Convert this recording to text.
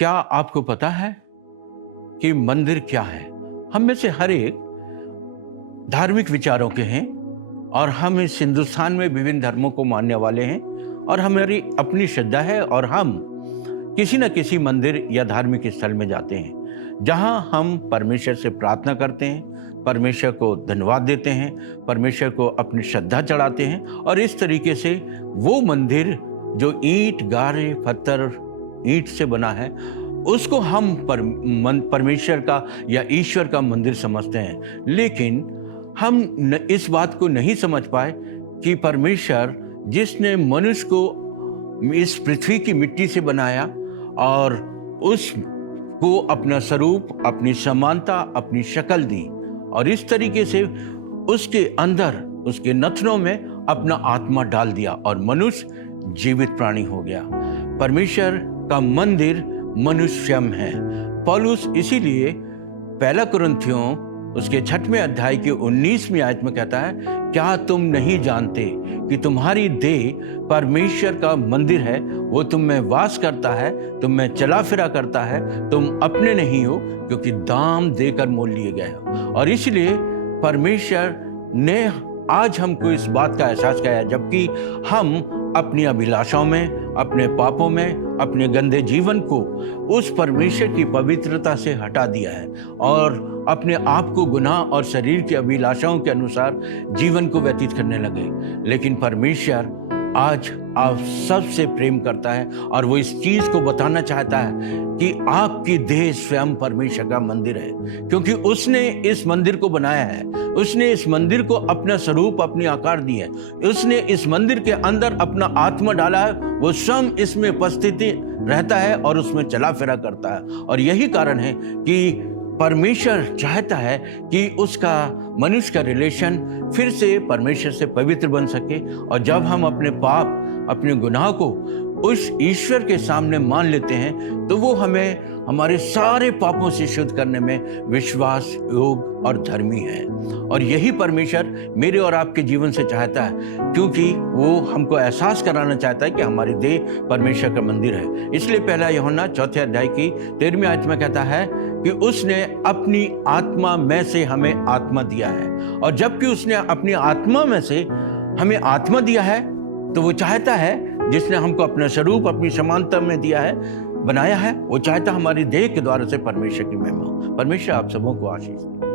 क्या आपको पता है कि मंदिर क्या है? हम में से हर एक धार्मिक विचारों के हैं और हम इस हिंदुस्तान में विभिन्न धर्मों को मानने वाले हैं और हमारी अपनी श्रद्धा है और हम किसी न किसी मंदिर या धार्मिक स्थल में जाते हैं जहां हम परमेश्वर से प्रार्थना करते हैं, परमेश्वर को धन्यवाद देते हैं, परमेश्वर को अपनी श्रद्धा चढ़ाते हैं और इस तरीके से वो मंदिर जो ईंट, गारे, पत्थर, ईंट से बना है उसको हम परमेश्वर का या ईश्वर का मंदिर समझते हैं। लेकिन हम इस बात को नहीं समझ पाए कि परमेश्वर जिसने मनुष्य को इस पृथ्वी की मिट्टी से बनाया और उसको अपना स्वरूप, अपनी समानता, अपनी शक्ल दी और इस तरीके से उसके अंदर, उसके नथनों में अपना आत्मा डाल दिया और मनुष्य जीवित प्राणी हो गया। परमेश्वर का मंदिर मनुष्य स्वयं है। पौलुस इसीलिए पहला कुरिन्थियों उसके 6वें अध्याय की 19वीं आयत में कहता है, क्या तुम नहीं जानते कि तुम्हारी देह परमेश्वर का मंदिर है, वो तुम में वास करता है, तुम में चला फिरा करता है, तुम अपने नहीं हो क्योंकि दाम देकर मोल लिए गए हो। और इसलिए परमेश्वर ने आज हमको इस बात का एहसास कराया, जबकि हम अपनी अभिलाषाओं में, अपने पापों में, अपने गंदे जीवन को उस परमेश्वर की पवित्रता से हटा दिया है और अपने आप को गुनाह और शरीर की अभिलाषाओं के अनुसार जीवन को व्यतीत करने लगे। लेकिन परमेश्वर आज आप सबसे प्रेम करता है और वो इस चीज को बताना चाहता है कि आपकी देह स्वयं परमेश्वर का मंदिर है, क्योंकि उसने इस मंदिर को बनाया है, उसने इस मंदिर को अपना स्वरूप, अपनी आकार दी है, उसने इस मंदिर के अंदर अपना आत्मा डाला है, वो स्वयं इसमें उपस्थिति रहता है और उसमें चला फिरा करता है। और यही कारण है कि परमेश्वर चाहता है कि उसका मनुष्य का रिलेशन फिर से परमेश्वर से पवित्र बन सके। और जब हम अपने पाप, अपने गुनाह को उस ईश्वर के सामने मान लेते हैं तो वो हमें हमारे सारे पापों से शुद्ध करने में विश्वास योग्य और धर्मी है। और यही परमेश्वर मेरे और आपके जीवन से चाहता है, क्योंकि वो हमको एहसास कराना चाहता है कि हमारी देह परमेश्वर का मंदिर है। इसलिए पहला यूहन्ना 4 अध्याय की 13वीं आयत में कहता है कि उसने अपनी आत्मा में से हमें आत्मा दिया है। और जबकि उसने अपनी आत्मा में से हमें आत्मा दिया है तो वो चाहता है, जिसने हमको अपना स्वरूप, अपनी समानता में दिया है, बनाया है, वो चाहता हमारी देह के द्वारा से परमेश्वर की महिमा हो। परमेश्वर आप सबों को आशीष दे।